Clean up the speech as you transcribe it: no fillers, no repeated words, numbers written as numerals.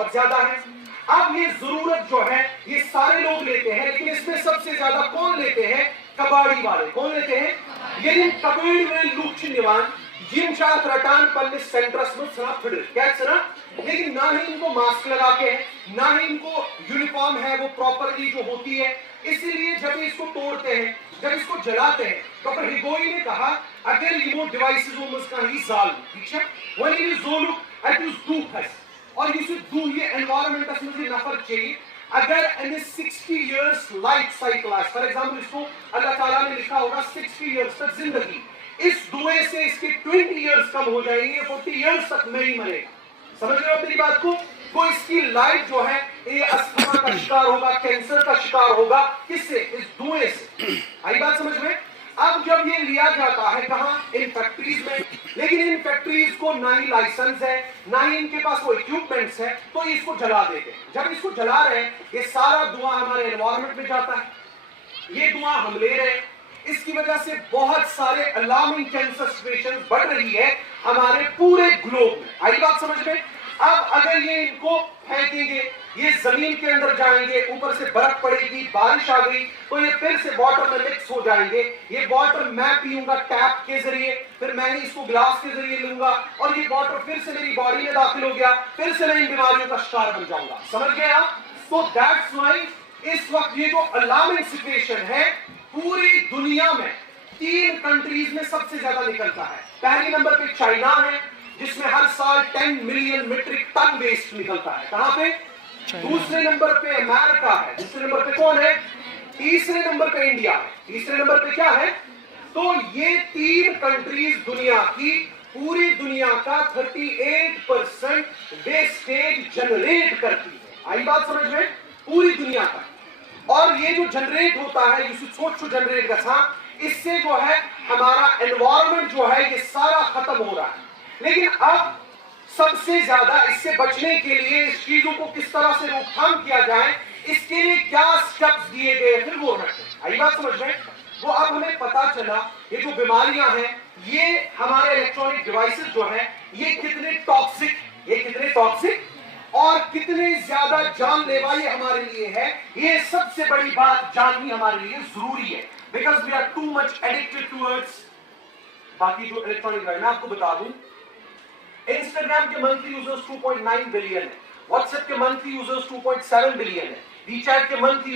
बहुत ज्यादा है। अब ये जरूरत जो है ये सारे लोग लेते हैं, लेकिन इसमें सबसे ज्यादा कौन लेते हैं? कबाड़ी वाले। कौन लेते हैं? यदि कबाड़ी में लुक्ष निवान जिनचात रटान पन्ने सेंट्रस में सना फिर क्या सना, लेकिन ना ही इनको मास्क लगा के है, ना ही इनको यूनिफॉर्म है वो प्रॉपरली जो होती है। इसीलिए जब इसको तोड़ते हैं, जब इसको जलाते हैं, डॉक्टर हिगोई ने कहा अगर ये डिवाइसेस का ही जाल ठीक when it is zolu at is do has और ये do ये एनवायरमेंट में नफर चाहिए। अगर इन 60 इयर्स लाइफ साइकिल है, फॉर एग्जांपल इसको अल्लाह ताला ने लिखा होगा 60 इयर्स तक जिंदगी, इस धुएं से इसके 20 इयर्स कम हो जाएंगे, 40 इयर्स तक नहीं मरेगा। समझ रहे हो मेरी बात को? तो इसकी लाइफ जो है ये अस्थमा का शिकार होगा, कैंसर का शिकार होगा। किससे? इस धुएं से। आई बात समझ में? अब जब ये लिया जाता है कहां? इन फैक्ट्रीज में, लेकिन इन फैक्ट्रीज को ना ही लाइसेंस है, ना ही इनके पास वो इक्विपमेंट्स है, तो इसको जला देते हैं। जब इसको जला रहे हैं ये सारा धुआं हमारे एनवायरमेंट में जाता है, ये धुआं हम ले रहे हैं। इसकी वजह से बहुत सारे अलार्मिंग कैंसर सिचुएशन बढ़ रही है हमारे पूरे ग्लोब में। आई बात समझ में? अब अगर ये इनको फेंकेंगे, ये जमीन के अंदर जाएंगे, ऊपर से बर्फ पड़ेगी, बारिश आ गई तो ये फिर से वाटर में मिक्स हो जाएंगे। ये वाटर मैं पीऊंगा टैप के जरिए, फिर मैं ही इसको ग्लास के जरिए लूंगा और ये वाटर फिर से मेरी बॉडी में दाखिल हो गया, फिर से मैं इन बीमारियों का शिकार बन जाऊंगा। समझ गए आप? तो दैट्स व्हाई इस वक्त ये जो अलार्मिंग सिचुएशन है पूरी दुनिया में 3 कंट्रीज में सबसे ज्यादा निकलता है। पहले नंबर पे चाइना है जिसमें हर साल 10 मिलियन मीट्रिक टन वेस्ट निकलता है। कहां पे? दूसरे नंबर पे अमेरिका है। दूसरे नंबर पे कौन है? तीसरे नंबर पे इंडिया है। तीसरे नंबर पे क्या है? तो ये 3 कंट्रीज दुनिया की, पूरी दुनिया का 38% वेस्टेज जनरेट करती है। आई बात समझ में? पूरी दुनिया का। और ये जो जनरेट होता है, ये सोचो जनरेट का, इससे जो है हमारा एनवायरमेंट जो है ये सारा खत्म हो रहा है। लेकिन अब सबसे ज्यादा इससे बचने के लिए इस चीजों को किस तरह से रोकथाम किया जाए, इसके लिए क्या स्टेप्स दिए गए फिर वो रखें। आई बात समझ में? वो अब हमें पता चला ये जो बीमारियां हैं, ये हमारे इलेक्ट्रॉनिक डिवाइसेस जो है ये कितने टॉक्सिक, ये कितने टॉक्सिक और कितने ज्यादा जानलेवा ये हमारे लिए है। ये सबसे बड़ी बात जाननी हमारे लिए जरूरी है, because we are too much addicted towards. बाकी जो इलेक्ट्रॉनिक डिवाइस, मैं आपको बता दूं, इंस्टाग्राम के मंथली यूजर्स 2.9 बिलियन है, व्हाट्सएप के मंथली यूजर्स 2.7 बिलियन है, वीचैट के मंथली